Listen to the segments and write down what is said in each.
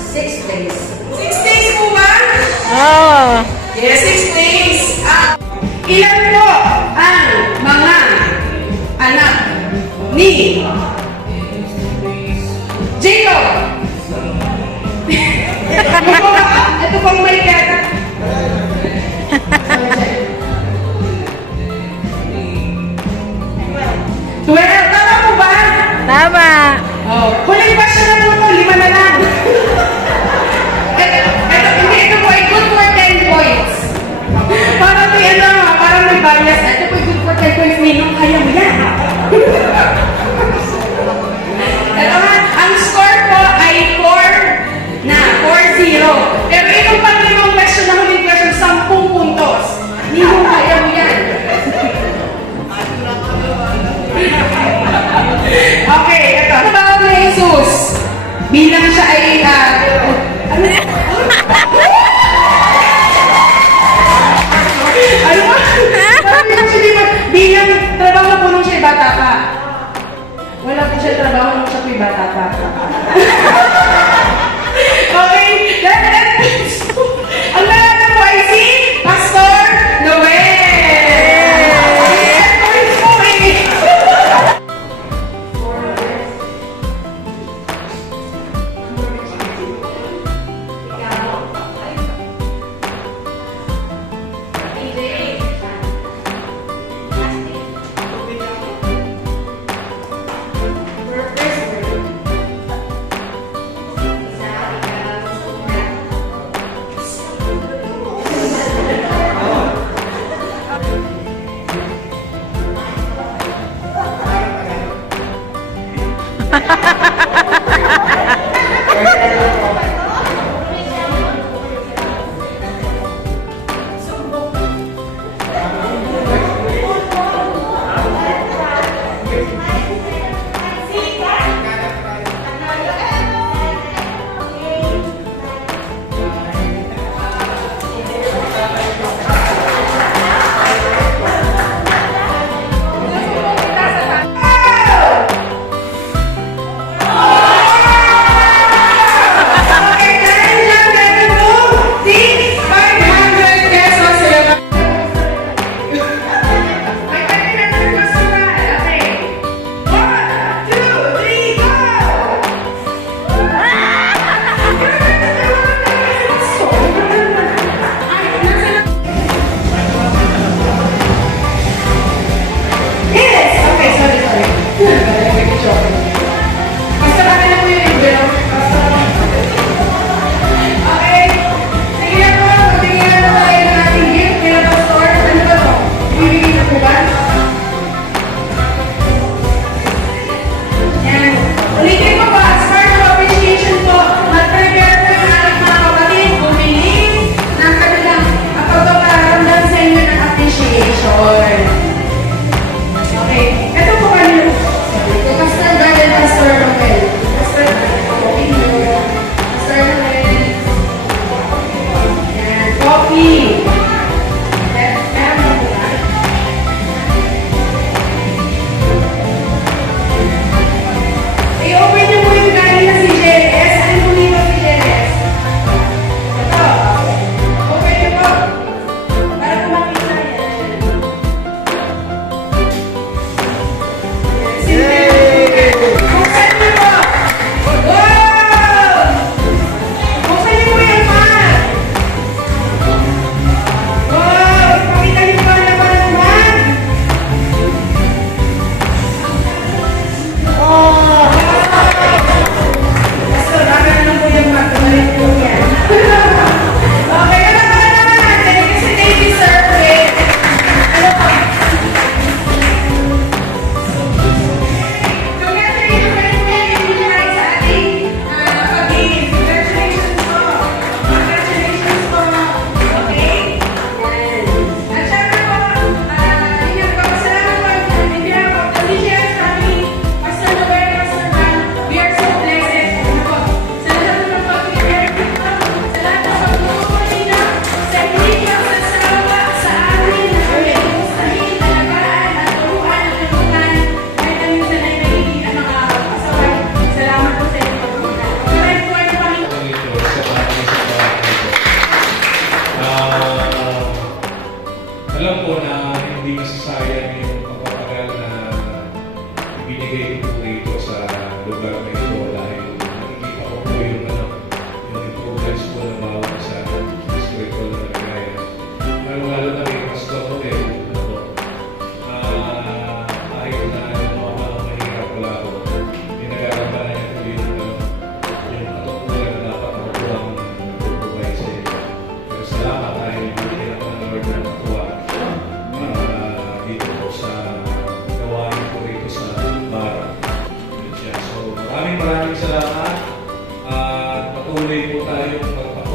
6 days. 6 days po ba? Oh. Yes, 6 days. Ilan po ang mga anak ni Jacob? Ito pong may kata. 12. Tama po ba? Tama. Oh, huling question na po ito. 5 na lang. Ito po ay good for 10 points. Parang may parang may bias. Ito po ay good for 10 points. Ninong, kaya mo yan. Ito nga, ang score po ay 4 na. 4-0. Pero itong pang-limang question na huling question, 10 puntos. Ninong, kaya mo yan. Okay, ito. Tawag na Jesus. Bilang siya ay, ano? Ano ba? Bilang trabaho po nung siya bata pa. Wala po siya trabaho nung siya po bata pa. Okay, that means, ang lalala po ay si Pastor Noel.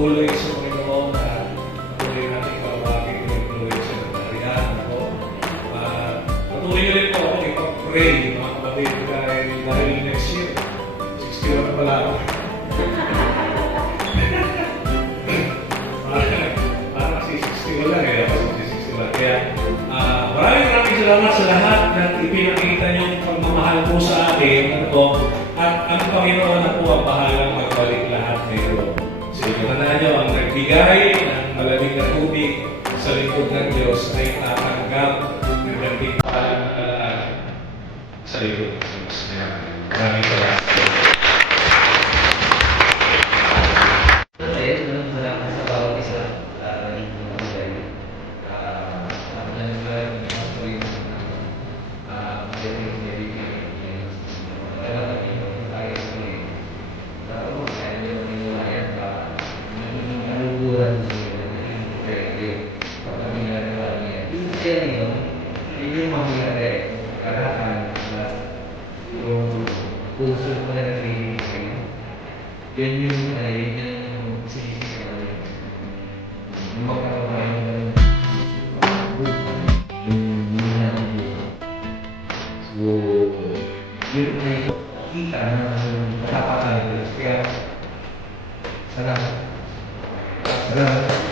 patuloy sa Panginoon na patuloy natin pawagin yung influence ng kariyan ako. Patuloy nyo rin po ako ipag-pray, mga kapatid, dahil next year, 61 na pala ako. Parang kasi 61 lang eh, ako 61. Kaya maraming salamat sa lahat ng ipinakita niyong pagmamahal po sa akin. At ang Panginoon na po ang bahalang magbalik lahat nito. Sa inyo, tandaan niyo, ang nagbigay ng malamig na tubig sa lingkod ng Diyos ay tatanggap ng ganting palang kalaan sa lingkod ng Diyos. Maraming salamat. Salamat sa bawat isa ng mga buhay. Ako na naglalang ng mga tuwing magaling nabibigay. Salamat yung tayo sa tuloy. Tapos, kaya nyo maniwayan pa. Naging kaluguran sa iyo. Naging pwede. Pag kami nariwala niya. Yung siya niyo, yung mangyari. Karahan na yung puso mo na nagbibigay. Yan yung sinisip ko rin. Yung magkakabayan na rin. So, yun na yung kita na napakalaga. Kaya, salamat. Salamat.